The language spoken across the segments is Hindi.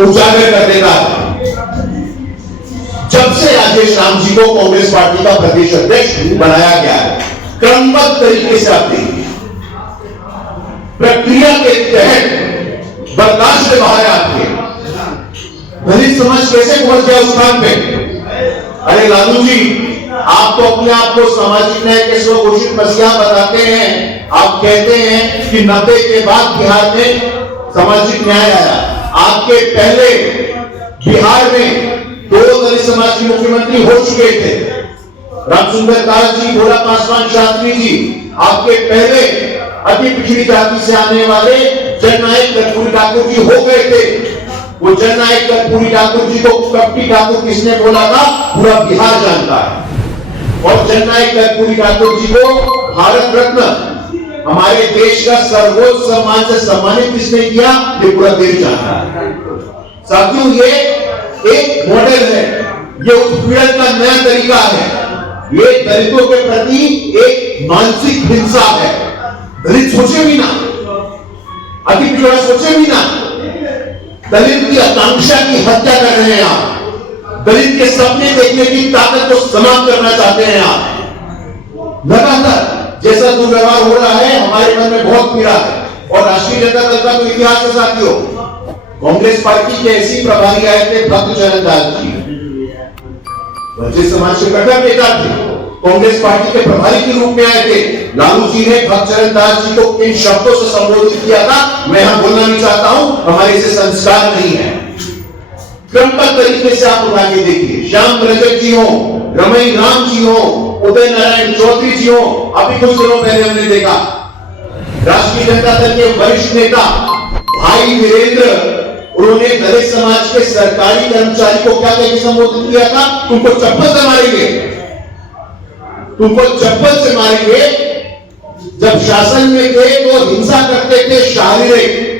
उजागर कर देता है। जब से राजेश राम जी को कांग्रेस पार्टी का प्रदेश अध्यक्ष बनाया गया है, क्रमबद्ध तरीके से आप देखिए, प्रक्रिया के तहत बर्दाश्त से बाहर आते हैं। दलित समाज कैसे पहुंच गया उस स्थान पे? अरे लालू जी, आप तो अपने आप को सामाजिक न्याय के स्वघोषित मसीहा बताते हैं। आप कहते हैं कि 90 के बाद बिहार में सामाजिक न्याय आया। आपके पहले बिहार में 2 दलित समाज के मुख्यमंत्री हो चुके थे, रामसुंदर दास जी, भोला पासवान शास्त्री जी। आपके पहले अति पिछड़ी जाति से आने वाले जननायक कर्पूरी ठाकुर जी हो गए थे। वो जननायक कर्पूरी ठाकुर जी को कपटी ठाकुर किसने बोला था, पूरा बिहार जानता है। और जननायक कर्पूरी ठाकुर जी को भारत रत्न, हमारे देश का सर्वोच्च सम्मान से सम्मानित किसने किया, ये पूरा देश जानता है। साथियों, ये एक मॉडल है, ये उत्पीड़न का नया तरीका है, ये दलितों के प्रति एक मानसिक हिंसा है। दलित सोचे भी ना, अति पिछड़ा सोचे भी ना, दलित की आकांक्षा की हत्या कर रहे हैं आप। दलित के सपने देखने की ताकत को समाप्त करना चाहते हैं आप। लगातार जैसा दुर्व्यवहार हो रहा है, हमारे मन में बहुत पीड़ा है। और राष्ट्रीय जनता दल का तो इतिहास है साथियों। कांग्रेस पार्टी के ऐसी प्रभारी आए थे भक्तचरण दास जी, वंचित समाज के कट्टर नेता थे, कांग्रेस पार्टी के प्रभारी के रूप में आए थे। लालू जी ने भक्तचरण दास जी को किन शब्दों से संबोधित किया था, मैं यहां बोलना नहीं चाहता हूं, हमारे इसे संस्कार नहीं है। क्रमबद्ध तरीके से आप उठा के देखिए, श्याम रजक जी हो, रमई राम जी हो, उदय नारायण चौधरी जी हो। अभी कुछ दिनों पहले हमने देखा राष्ट्रीय जनता दल के वरिष्ठ नेता भाई वीरेंद्र, उन्होंने दलित समाज के सरकारी कर्मचारी को क्या कहकर संबोधित किया था, तुमको चप्पल से मारेंगे, तुमको चप्पल से मारेंगे। जब शासन में थे तो हिंसा करते थे शारीरिक,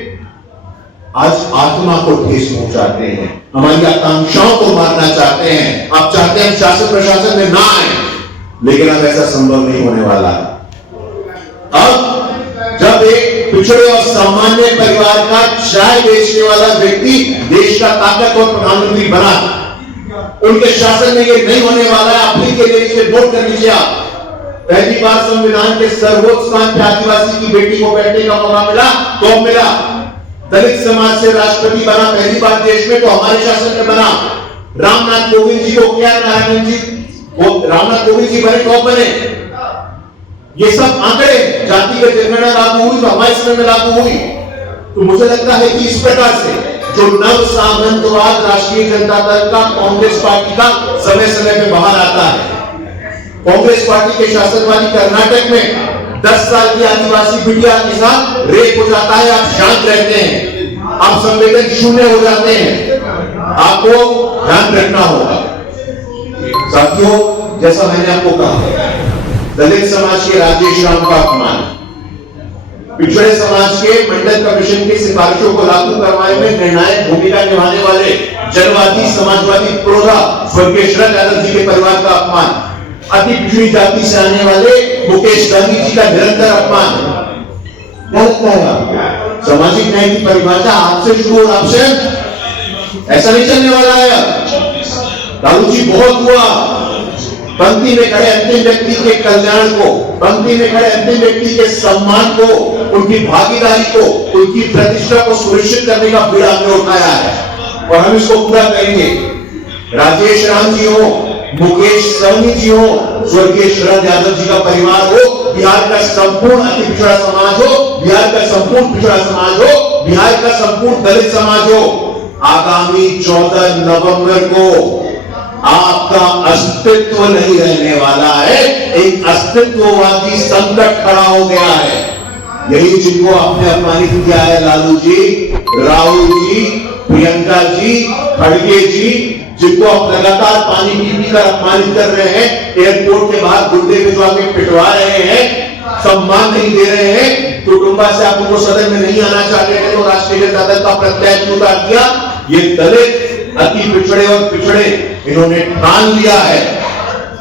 आज आत्मा को ठेस पहुंचाते हैं, हमारी आकांक्षाओं को मारना चाहते हैं। आप चाहते हैं शासन प्रशासन में ना आए, लेकिन अब ऐसा संभव नहीं होने वाला। अब जब एक पिछड़े और सामान्य परिवार का चाय बेचने वाला व्यक्ति देश का ताकतवर प्रधानमंत्री बना, उनके शासन में ये नहीं होने वाला है। आप के लिए इसे नोट कर लीजिए। आप पहली बार संविधान के सर्वोच्च स्थान पर आदिवासी की बेटी को बैठने का मौका मिला, तो मिला। दलित समाज से राष्ट्रपति बना पहली बार देश में, तो हमारे शासन में बना। रामनाथ कोविंद जी को क्या नारायण जी, वो रामनाथ कोविंद जी बने कब बने? ये सब आंकड़े, जातिगत जनगणना लागू हुई तो हमारे समय में लागू हुई। तो मुझे लगता है कि इस प्रकार से जो नव सामंतवाद राष्ट्रीय जनता दल का कांग्रेस पार्टी का समय समय पे बाहर आता है। कांग्रेस पार्टी के शासन वाली कर्नाटक में 10 साल की आदिवासी बिटिया के साथ रेप हो जाता है, आप शांत रहते हैं, आप संवेदन शून्य हो जाते हैं। आपको ध्यान रखना होगा साथियों, जैसा मैंने आपको कहा, दलित समाज के राजेश राम का अपमान, पिछड़े समाज के मंडल कमीशन की सिफारिशों को लागू करवाने में निर्णायक भूमिका निभाने वाले जनवादी समाजवादी प्रोधा स्वर्गीय शरद यादव जी के परिवार का अपमान, अति पिछड़ी जाति से आने वाले मुकेश गांधी जी का निरंतर अपमान। क्या लगता है आपको सामाजिक न्याय की परिभाषा आपसे शुरू और आपसे ऐसा नहीं चलने वाला है? लालू जी बहुत हुआ, पंक्ति में खड़े अंतिम व्यक्ति के कल्याण को, पंक्ति में खड़े अंतिम व्यक्ति के सम्मान को, उनकी भागीदारी को, उनकी प्रतिष्ठा को सुनिश्चित करने का बीड़ा हमने उठाया है और हम इसको पूरा करेंगे। राजेश राम जी हो, मुकेश सहनी जी हो, स्वर्गीय शरद यादव जी का परिवार हो, बिहार का संपूर्ण अति पिछड़ा समाज हो, बिहार का संपूर्ण पिछड़ा समाज हो, बिहार का संपूर्ण दलित समाज हो, आगामी 14 नवंबर को आपका अस्तित्व नहीं रहने वाला है। एक अस्तित्ववादी संकट खड़ा हो गया है। यही जिनको आपने अपमानित किया है, लालू जी, राहुल जी, प्रियंका जी, खड़गे जी, जिनको आप लगातार पानी पी कर अपमानित कर रहे हैं, एयरपोर्ट के बाहर गुंडे भिजवा के पिटवा रहे हैं, सम्मान नहीं दे रहे हैं, कुटुंबा से आप उनको सदन में नहीं आना चाहते थे तो राष्ट्रीय जनता दल का प्रत्यय क्यों उतार दिया? ये दलित अति पिछड़े और पिछड़े इन्होंने ठान लिया है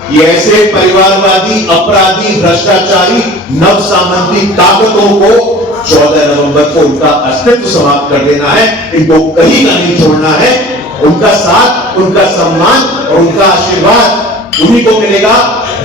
कि ऐसे परिवारवादी, अपराधी, भ्रष्टाचारी, नव सामंती ताकतों को 14 नवंबर को उनका अस्तित्व समाप्त कर देना है। इनको कहीं का नहीं छोड़ना उनका साथ, उनका सम्मान और उनका आशीर्वाद उन्हीं को मिलेगा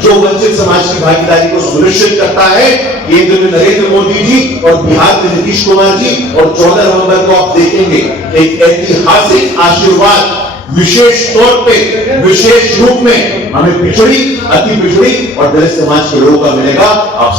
जो वंचित समाज की भागीदारी को सुनिश्चित करता है। केंद्र में नरेंद्र मोदी जी और बिहार में नीतीश कुमार जी, और 14 नवंबर को आप देखेंगे एक ऐतिहासिक आशीर्वाद विशेष तौर पे, विशेष रूप में हमें पिछड़ी, अति पिछड़ी और दलित समाज के लोगों का मिलेगा। आप